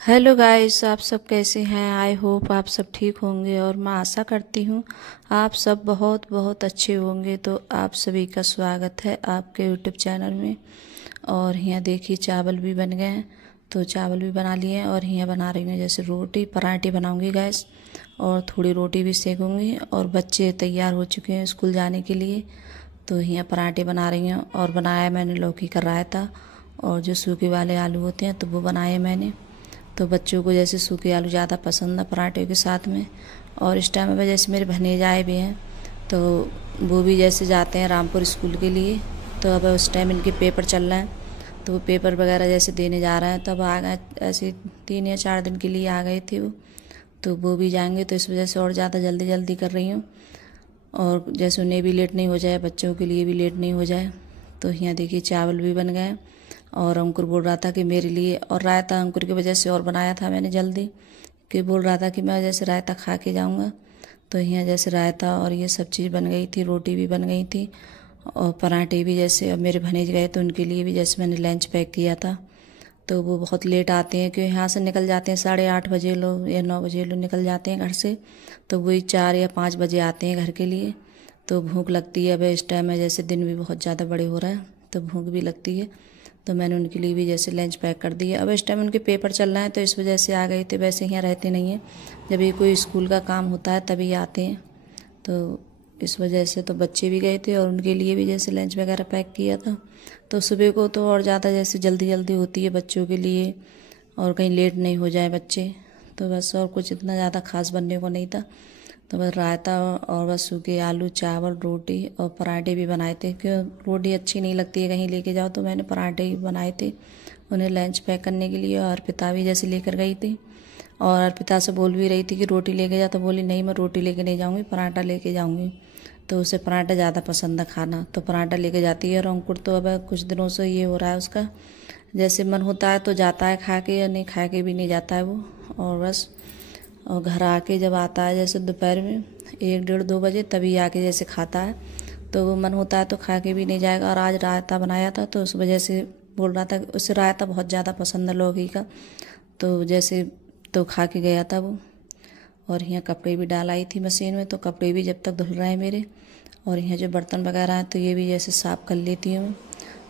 Hello guys, आप सब कैसे हैं। आई होप आप सब ठीक होंगे और मैं आशा करती हूँ आप सब बहुत बहुत अच्छे होंगे। तो आप सभी का स्वागत है आपके यूट्यूब चैनल में। और यहाँ देखिए चावल भी बन गए हैं, तो चावल भी बना लिए हैं और यहाँ बना रही हूँ जैसे रोटी पराठे बनाऊँगी गैस, और थोड़ी रोटी भी सेकूँगी। और बच्चे तैयार हो चुके हैं स्कूल जाने के लिए, तो यहाँ पराठे बना रही हूँ। और बनाया मैंने लौकी का रायता, और जो सूखे वाले आलू होते हैं तो वो बनाए मैंने। तो बच्चों को जैसे सूखे आलू ज़्यादा पसंद है पराठे के साथ में। और इस टाइम में जैसे मेरे भनेज आए भी हैं, तो वो भी जैसे जाते हैं रामपुर स्कूल के लिए। तो अब उस टाइम इनके पेपर चल रहे हैं, तो वो पेपर वगैरह जैसे देने जा रहे हैं। तब आ गए ऐसे 3 या 4 दिन के लिए आ गए थे वो, तो वो भी जाएंगे। तो इस वजह से और ज़्यादा जल्दी जल्दी कर रही हूँ, और जैसे उन्हें भी लेट नहीं हो जाए, बच्चों के लिए भी लेट नहीं हो जाए। तो यहाँ देखिए चावल भी बन गए। और अंकुर बोल रहा था कि मेरे लिए, और रायता अंकुर की वजह से और बनाया था मैंने जल्दी, कि बोल रहा था कि मैं जैसे रायता खा के जाऊँगा। तो यहाँ जैसे रायता और ये सब चीज़ बन गई थी, रोटी भी बन गई थी, और पराठे भी जैसे। अब मेरे भनेज गए तो उनके लिए भी जैसे मैंने लंच पैक किया था। तो वो बहुत लेट आते हैं, क्योंकि यहाँ से निकल जाते हैं 8:30 बजे लोग या 9 बजे लोग निकल जाते हैं घर से। तो वही 4 या 5 बजे आते हैं घर के लिए। तो भूख लगती है। अब इस टाइम में जैसे दिन भी बहुत ज़्यादा बड़े हो रहा है, तो भूख भी लगती है। तो मैंने उनके लिए भी जैसे लंच पैक कर दिया। अब इस टाइम उनके पेपर चल रहे हैं, तो इस वजह से आ गए थे। वैसे यहाँ रहते नहीं हैं, जब ये कोई स्कूल का काम होता है तभी आते हैं। तो इस वजह से तो बच्चे भी गए थे, और उनके लिए भी जैसे लंच वगैरह पैक किया था। तो सुबह को तो और ज़्यादा जैसे जल्दी जल्दी होती है बच्चों के लिए, और कहीं लेट नहीं हो जाए बच्चे। तो बस और कुछ इतना ज़्यादा खास बनने को नहीं था। तो बस रायता और बस सूखे आलू चावल रोटी और पराठे भी बनाए थे, क्योंकि रोटी अच्छी नहीं लगती है कहीं लेके जाओ, तो मैंने पराठे ही बनाए थे उन्हें लंच पैक करने के लिए। और अर्पिता भी जैसे लेकर गई थी, और अर्पिता से बोल भी रही थी कि रोटी लेके जा, तो बोली नहीं मैं रोटी लेके नहीं जाऊँगी, पराठा लेके जाऊँगी। तो उसे पराठा ज़्यादा पसंद है खाना, तो पराठा लेके जाती है। और अंकुर तो अब कुछ दिनों से ये हो रहा है उसका, जैसे मन होता है तो जाता है खा के, या नहीं खा के भी नहीं जाता है वो। और बस, और घर आके जब आता है जैसे दोपहर में 1, 1:30, 2 बजे, तभी आके जैसे खाता है। तो वो मन होता है तो खा के भी नहीं जाएगा। और आज रायता बनाया था, तो उस वजह से बोल रहा था, उसे रायता बहुत ज़्यादा पसंद है लौकी का, तो जैसे तो खा के गया था वो। और यहाँ कपड़े भी डाल आई थी मशीन में, तो कपड़े भी जब तक धुल रहे हैं मेरे। और यहाँ जो बर्तन वगैरह हैं तो ये भी जैसे साफ़ कर लेती हूँ।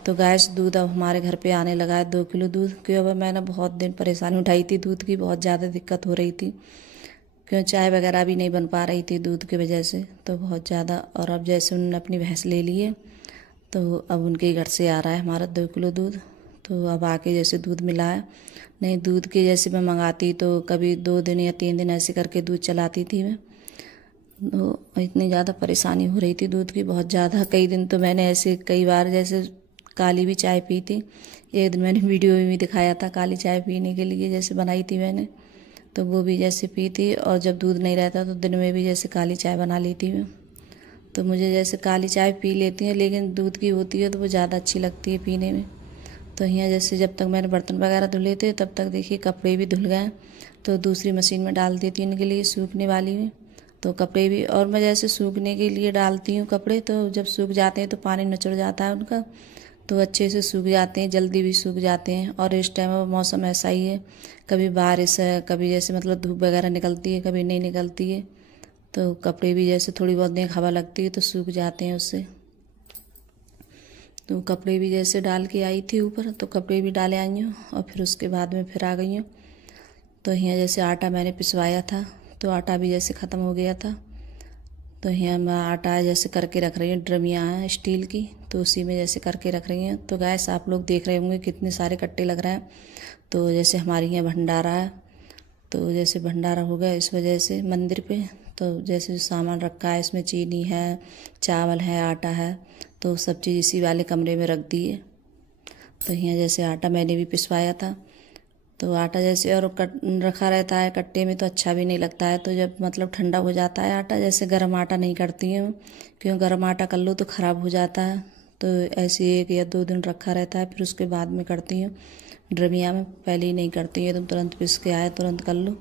तो गैस दूध अब हमारे घर पे आने लगा है, 2 किलो दूध। क्योंकि अब मैंने बहुत दिन परेशानी उठाई थी, दूध की बहुत ज़्यादा दिक्कत हो रही थी, क्यों चाय वगैरह भी नहीं बन पा रही थी दूध की वजह से, तो बहुत ज़्यादा। और अब जैसे उन्होंने अपनी भैंस ले ली है, तो अब उनके घर से आ रहा है हमारा 2 किलो दूध। तो अब आके जैसे दूध मिला है। नहीं दूध के जैसे मैं मंगाती तो कभी 2 दिन या 3 दिन ऐसे करके दूध चलाती थी मैं। तो इतनी ज़्यादा परेशानी हो रही थी दूध की बहुत ज़्यादा। कई दिन तो मैंने ऐसे कई बार जैसे काली भी चाय पी थी। एक दिन मैंने वीडियो में भी दिखाया था काली चाय पीने के लिए, जैसे बनाई थी मैंने, तो वो भी जैसे पी थी। और जब दूध नहीं रहता तो दिन में भी जैसे काली चाय बना ली थी मैं। तो मुझे जैसे काली चाय पी लेती है, लेकिन दूध की होती है तो वो ज़्यादा अच्छी लगती है पीने में। तो यहाँ जैसे जब तक मैंने बर्तन वगैरह धुले थे, तब तक देखिए कपड़े भी धुल गए। तो दूसरी मशीन में डाल देती हूँ इनके लिए सूखने वाली में। तो कपड़े भी, और मैं जैसे सूखने के लिए डालती हूँ कपड़े, तो जब सूख जाते हैं तो पानी निचड़ जाता है उनका, तो अच्छे से सूख जाते हैं, जल्दी भी सूख जाते हैं। और इस टाइम अब मौसम ऐसा ही है, कभी बारिश है, कभी जैसे मतलब धूप वगैरह निकलती है, कभी नहीं निकलती है। तो कपड़े भी जैसे थोड़ी बहुत देर हवा लगती है तो सूख जाते हैं उससे। तो कपड़े भी जैसे डाल के आई थी ऊपर, तो कपड़े भी डाले आई हूँ, और फिर उसके बाद में फिर आ गई हूँ। तो यहाँ जैसे आटा मैंने पिसवाया था, तो आटा भी जैसे ख़त्म हो गया था। तो यहाँ मैं आटा जैसे करके रख रही हूँ, ड्रमियाँ हैं स्टील की, तो उसी में जैसे करके रख रही हूँ। तो गैस आप लोग देख रहे होंगे कितने सारे कट्टे लग रहे हैं। तो जैसे हमारे यहाँ भंडारा है, तो जैसे भंडारा हो गया इस वजह से मंदिर पे। तो जैसे जो सामान रखा है इसमें चीनी है, चावल है, आटा है, तो सब चीज़ इसी वाले कमरे में रख दी है। तो यहाँ जैसे आटा मैंने भी पिसवाया था। तो आटा जैसे और रखा रहता है कट्टे में तो अच्छा भी नहीं लगता है। तो जब मतलब ठंडा हो जाता है आटा, जैसे गर्म आटा नहीं करती हूँ, क्यों गर्म आटा कर लो तो ख़राब हो जाता है। तो ऐसे 1 या 2 दिन रखा रहता है, फिर उसके बाद में करती हूँ ड्रमिया में। पहले ही नहीं करती है, तुम तुरंत पिस के आए तुरंत कर लो,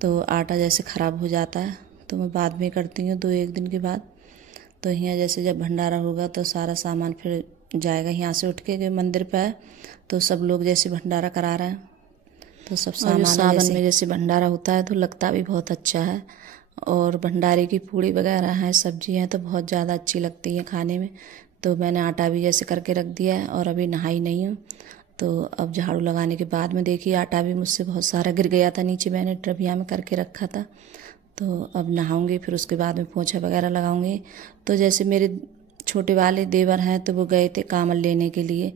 तो आटा जैसे ख़राब हो जाता है। तो मैं बाद में करती हूँ 2-1 दिन के बाद। तो यहाँ जैसे जब भंडारा होगा तो सारा सामान फिर जाएगा यहाँ से उठ के, मंदिर पे है तो सब लोग जैसे भंडारा करा रहे हैं। तो सब सामान सावन में जैसे भंडारा होता है तो लगता भी बहुत अच्छा है। और भंडारे की पूड़ी वगैरह हैं, सब्जी हैं तो बहुत ज़्यादा अच्छी लगती हैं खाने में। तो मैंने आटा भी जैसे करके रख दिया है और अभी नहाई नहीं हूँ। तो अब झाड़ू लगाने के बाद में देखिए आटा भी मुझसे बहुत सारा गिर गया था नीचे, मैंने ट्रबिया में करके रखा था। तो अब नहाऊंगी, फिर उसके बाद में पोछा वगैरह लगाऊंगी। तो जैसे मेरे छोटे वाले देवर हैं तो वो गए थे कामल लेने के लिए।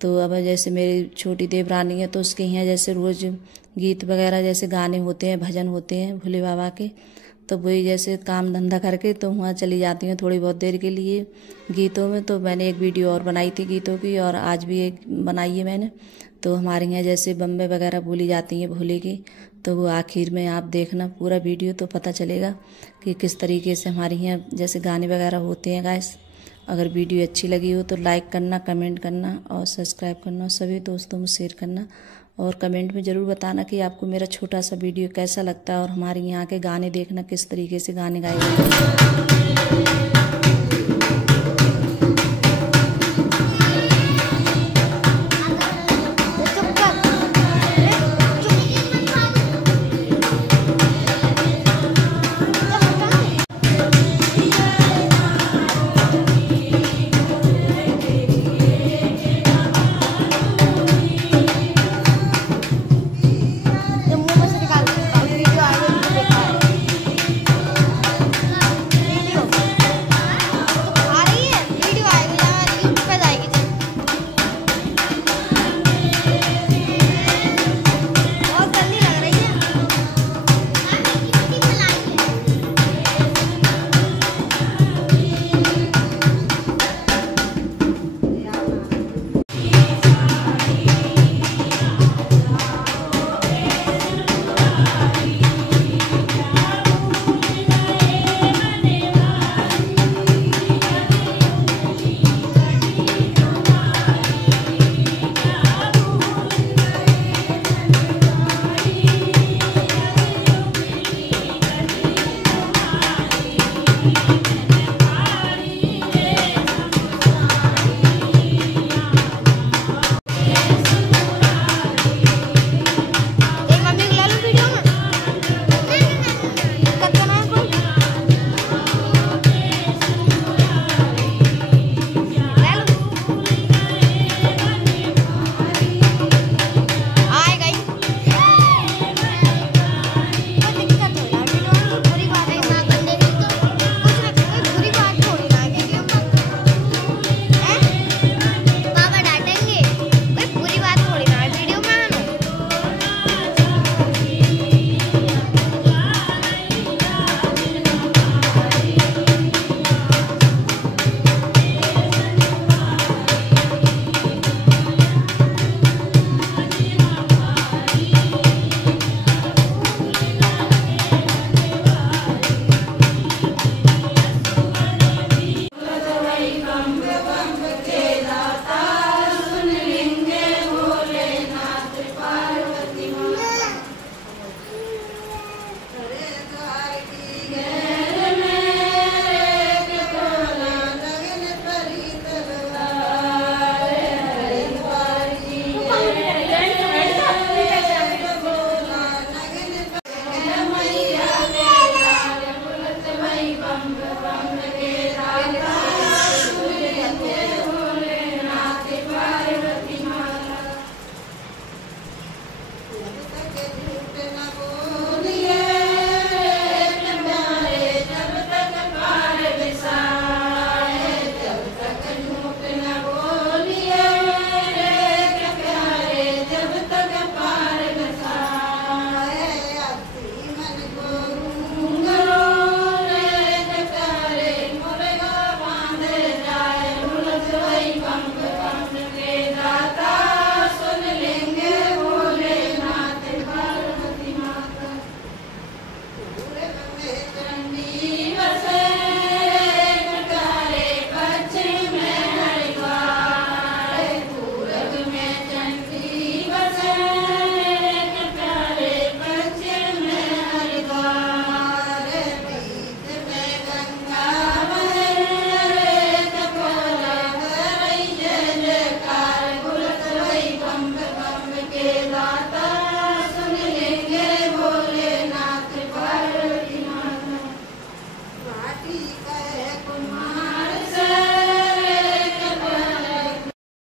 तो अब जैसे मेरी छोटी देवरानी है तो उसके यहाँ जैसे रोज़ गीत वगैरह जैसे गाने होते हैं, भजन होते हैं भोले बाबा के। तो वही जैसे काम धंधा करके तो वहाँ चली जाती हूँ थोड़ी बहुत देर के लिए गीतों में। तो मैंने एक वीडियो और बनाई थी गीतों की, और आज भी एक बनाई है मैंने। तो हमारे यहाँ जैसे बम्बे वगैरह बोली जाती हैं भोले की, तो वो आखिर में आप देखना पूरा वीडियो तो पता चलेगा कि किस तरीके से हमारे यहाँ जैसे गाने वगैरह होते हैं गाइस। अगर वीडियो अच्छी लगी हो तो लाइक करना, कमेंट करना और सब्सक्राइब करना, सभी दोस्तों में शेयर करना। और कमेंट में ज़रूर बताना कि आपको मेरा छोटा सा वीडियो कैसा लगता है, और हमारे यहाँ के गाने देखना किस तरीके से गाने गाए जाते हैं।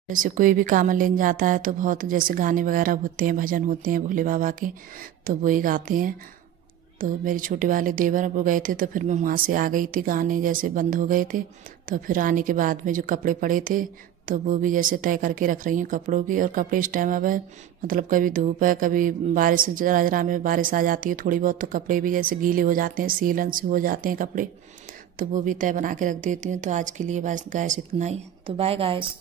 जैसे कोई भी काम लेने जाता है तो बहुत जैसे गाने वगैरह होते हैं, भजन होते हैं भोले बाबा के, तो वही गाते हैं। तो मेरे छोटे वाले देवर वो गए थे तो फिर मैं वहाँ से आ गई थी, गाने जैसे बंद हो गए थे। तो फिर आने के बाद में जो कपड़े पड़े थे तो वो भी जैसे तय करके रख रही हूँ कपड़ों की। और कपड़े इस टाइम अब है, मतलब कभी धूप है, कभी बारिश, जरा जरा में बारिश आ जाती है थोड़ी बहुत, तो कपड़े भी जैसे गीले हो जाते हैं, सीलन से हो जाते हैं कपड़े, तो वो भी तय बना के रख देती हूँ। तो आज के लिए बस गाइस इतना ही, तो बाय गाइस।